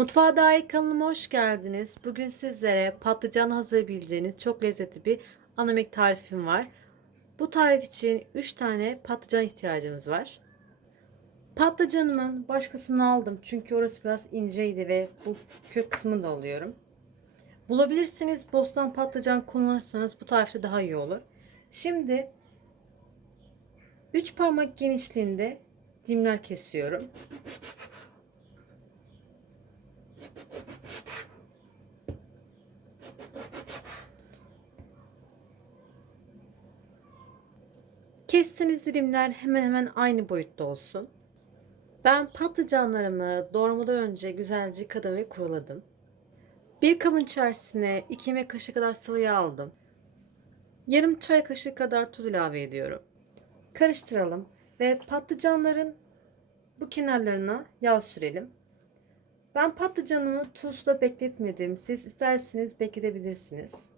Mutfağa dair kanalıma hoş geldiniz. Bugün sizlere patlıcan hazırlayabileceğiniz çok lezzetli bir ana yemek tarifim var. Bu tarif için 3 tane patlıcan ihtiyacımız var. Patlıcanımın baş kısmını aldım çünkü orası biraz inceydi ve bu kök kısmını da alıyorum. Bulabilirsiniz bostan patlıcan kullanırsanız bu tarifte daha iyi olur. Şimdi 3 parmak genişliğinde dimler kesiyorum. Kestiğiniz dilimler hemen hemen aynı boyutta olsun. Ben patlıcanlarımı doğramadan önce güzelce yıkadım ve kuruladım. Bir kabın içerisine 2 yemek kaşığı kadar sıvı yağ aldım. Yarım çay kaşığı kadar tuz ilave ediyorum. Karıştıralım ve patlıcanların bu kenarlarına yağ sürelim. Ben patlıcanımı tuzla bekletmedim. Siz isterseniz bekletebilirsiniz.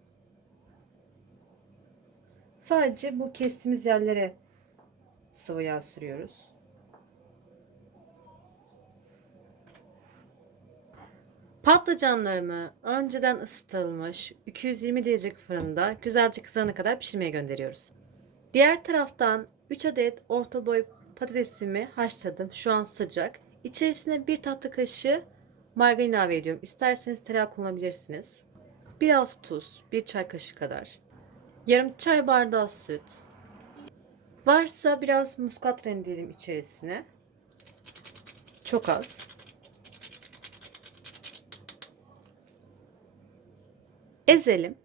Sadece bu kestiğimiz yerlere sıvı yağ sürüyoruz. Patlıcanlarımı önceden ısıtılmış 220 derece fırında güzelce kızarana kadar pişirmeye gönderiyoruz. Diğer taraftan 3 adet orta boy patatesimi haşladım. Şu an sıcak. İçerisine bir tatlı kaşığı margarin ilave ediyorum. İsterseniz tereyağı kullanabilirsiniz. Biraz tuz, bir çay kaşığı kadar. Yarım çay bardağı süt. Varsa biraz muskat rendeleyelim içerisine. Çok az. Ezelim.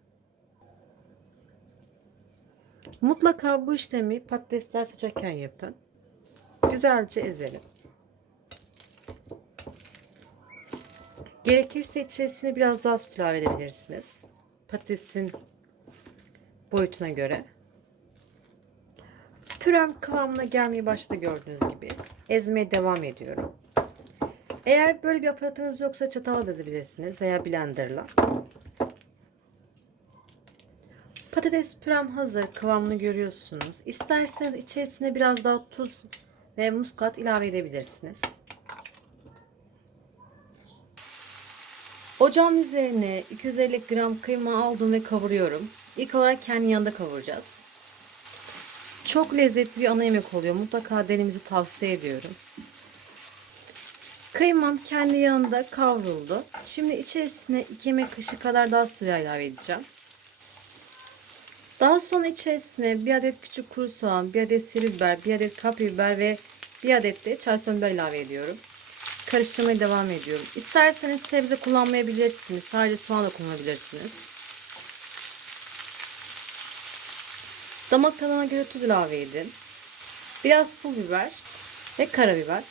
Mutlaka bu işlemi patatesler sıcakken yapın. Güzelce ezelim. Gerekirse içerisine biraz daha süt ilave edebilirsiniz. Patatesin boyutuna göre. Pürem kıvamına gelmeye başladı gördüğünüz gibi. Ezmeye devam ediyorum. Eğer böyle bir aparatınız yoksa çatalla da ezebilirsiniz veya blenderla. Patates pürem hazır. Kıvamını görüyorsunuz. İsterseniz içerisine biraz daha tuz ve muskat ilave edebilirsiniz. Ocağın üzerine 250 gram kıyma aldım ve kavuruyorum. İlk olarak kendi yanında kavuracağız. Çok lezzetli bir ana yemek oluyor. Mutlaka denemizi tavsiye ediyorum. Kıymam kendi yanında kavruldu. Şimdi içerisine 2 yemek kaşığı kadar daha sıvı ilave edeceğim. Daha sonra içerisine bir adet küçük kuru soğan, bir adet sivri biber, bir adet kapya biber ve bir adet de çarşamba ilave ediyorum. Karıştırmaya devam ediyorum. İsterseniz sebze kullanmayabilirsiniz. Sadece soğan da kullanabilirsiniz. Damak tadına göre tuz ilave edin. Biraz pul biber ve karabiber.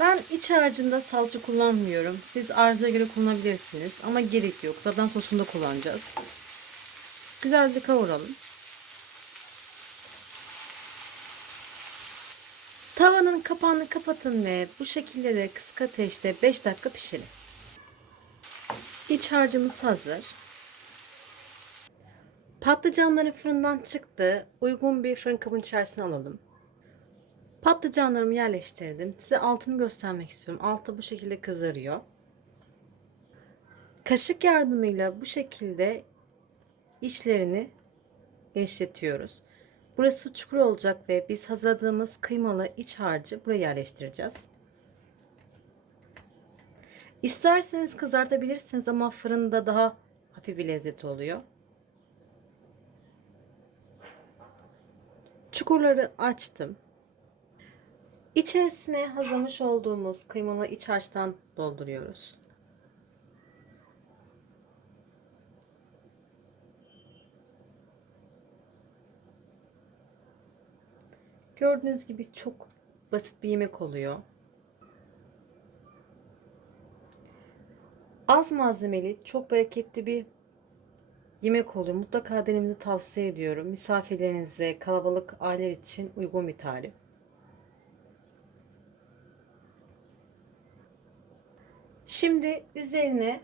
Ben iç harcında salça kullanmıyorum. Siz arzuya göre kullanabilirsiniz. Ama gerek yok. Zaten sosunda kullanacağız. Güzelce kavuralım. Tavanın kapağını kapatın ve bu şekilde de kısık ateşte 5 dakika pişirin. İç harcımız hazır. Patlıcanları fırından çıktı. Uygun bir fırın kabının içerisine alalım. Patlıcanlarımı yerleştirdim. Size altını göstermek istiyorum. Altı bu şekilde kızarıyor. Kaşık yardımıyla bu şekilde içlerini genişletiyoruz. Burası çukur olacak ve biz hazırladığımız kıymalı iç harcı buraya yerleştireceğiz. İsterseniz kızartabilirsiniz ama fırında daha hafif bir lezzet oluyor. Çukurları açtım. İçerisine hazırlamış olduğumuz kıymalı iç harçtan dolduruyoruz. Gördüğünüz gibi çok basit bir yemek oluyor. Az malzemeli, çok bereketli bir yemek oluyor. Mutlaka denemenizi tavsiye ediyorum. Misafirlerinize, kalabalık aileler için uygun bir tarif. Şimdi üzerine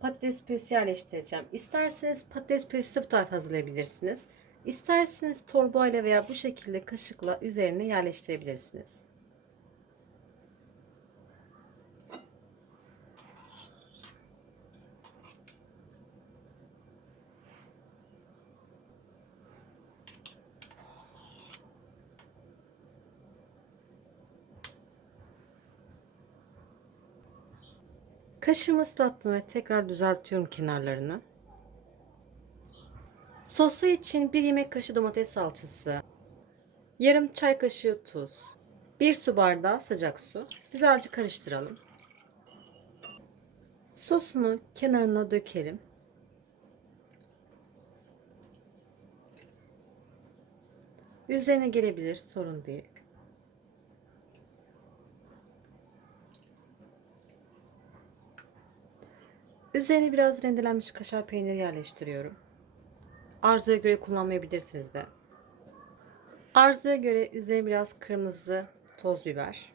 patates püresi yerleştireceğim. İsterseniz patates püresi bu tarif hazırlayabilirsiniz. İsterseniz torbayla veya bu şekilde kaşıkla üzerine yerleştirebilirsiniz. Kaşımı ıslattım ve tekrar düzeltiyorum kenarlarını. Sosu için 1 yemek kaşığı domates salçası, yarım çay kaşığı tuz, 1 su bardağı sıcak su. Güzelce karıştıralım. Sosunu kenarına dökelim. Üzerine gelebilir, sorun değil. Üzerine biraz rendelenmiş kaşar peyniri yerleştiriyorum. Arzuya göre kullanmayabilirsiniz de. Arzuya göre üzerine biraz kırmızı toz biber.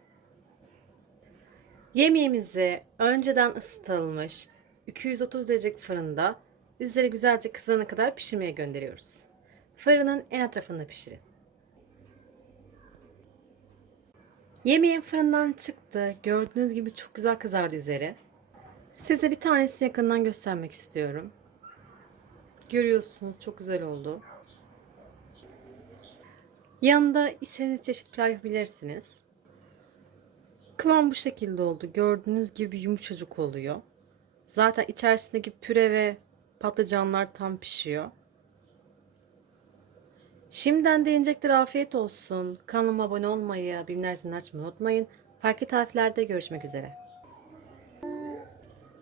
Yemeğimizi önceden ısıtılmış 230 derecelik fırında üzeri güzelce kızana kadar pişirmeye gönderiyoruz. Fırının en alt tarafında pişirin. Yemeğin fırından çıktı. Gördüğünüz gibi çok güzel kızardı üzeri. Size bir tanesini yakından göstermek istiyorum. Görüyorsunuz çok güzel oldu. Yanında istediğiniz çeşit pilav yapabilirsiniz. Kıvam bu şekilde oldu. Gördüğünüz gibi yumuşacık oluyor. Zaten içerisindeki püre ve patlıcanlar tam pişiyor. Şimdiden de yiyecekler afiyet olsun. Kanalıma abone olmayı, bildirimleri açmayı unutmayın. Farklı tariflerde görüşmek üzere.